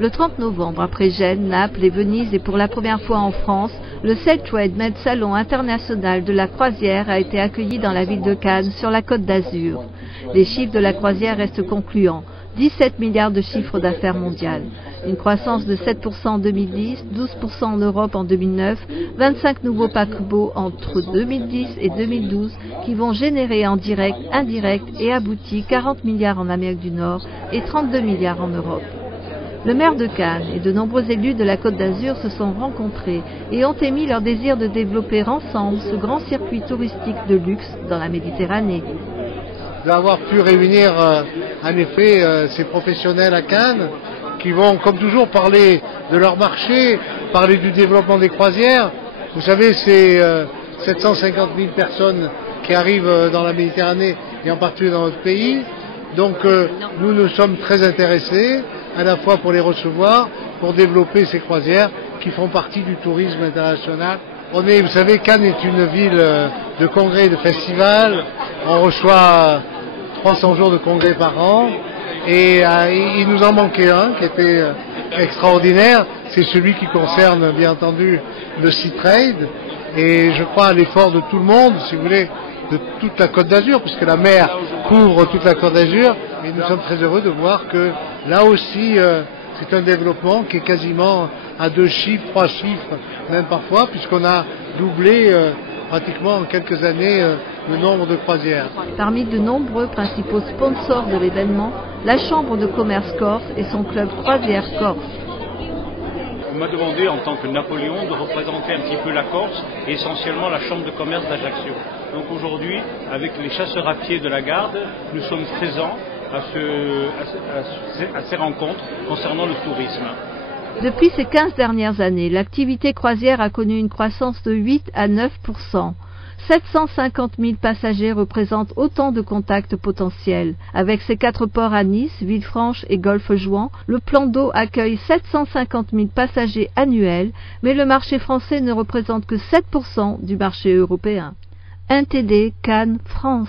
Le 30 novembre, après Gênes, Naples et Venise et pour la première fois en France, le Sailtrade Med Salon international de la croisière a été accueilli dans la ville de Cannes, sur la Côte d'Azur. Les chiffres de la croisière restent concluants. 17 milliards de chiffre d'affaires mondial. Une croissance de 7% en 2010, 12% en Europe en 2009, 25 nouveaux paquebots entre 2010 et 2012 qui vont générer en direct, indirect et abouti 40 milliards en Amérique du Nord et 32 milliards en Europe. Le maire de Cannes et de nombreux élus de la Côte d'Azur se sont rencontrés et ont émis leur désir de développer ensemble ce grand circuit touristique de luxe dans la Méditerranée. D'avoir pu réunir en effet ces professionnels à Cannes qui vont comme toujours parler de leur marché, parler du développement des croisières. Vous savez, c'est 750 000 personnes qui arrivent dans la Méditerranée et en particulier dans notre pays. Donc nous sommes très intéressés à la fois pour les recevoir, pour développer ces croisières qui font partie du tourisme international. Vous savez, Cannes est une ville de congrès et de festivals. On reçoit 300 jours de congrès par an. Et il nous en manquait un qui était extraordinaire. C'est celui qui concerne, bien entendu, le Seatrade. Et je crois à l'effort de tout le monde, si vous voulez, de toute la Côte d'Azur, puisque la mer couvre toute la Côte d'Azur. Et nous sommes très heureux de voir que là aussi, c'est un développement qui est quasiment à 2 chiffres, 3 chiffres, même parfois, puisqu'on a doublé pratiquement en quelques années le nombre de croisières. Parmi de nombreux principaux sponsors de l'événement, la Chambre de commerce corse et son club Croisière Corse. On m'a demandé en tant que Napoléon de représenter un petit peu la Corse et essentiellement la Chambre de commerce d'Ajaccio. Donc aujourd'hui, avec les chasseurs à pied de la Garde, nous sommes présents à ces rencontres concernant le tourisme. Depuis ces 15 dernières années, l'activité croisière a connu une croissance de 8 à 9%. 750 000 passagers représentent autant de contacts potentiels. Avec ses 4 ports à Nice, Villefranche et Golfe-Juan, le plan d'eau accueille 750 000 passagers annuels, mais le marché français ne représente que 7% du marché européen. NTD Cannes, France.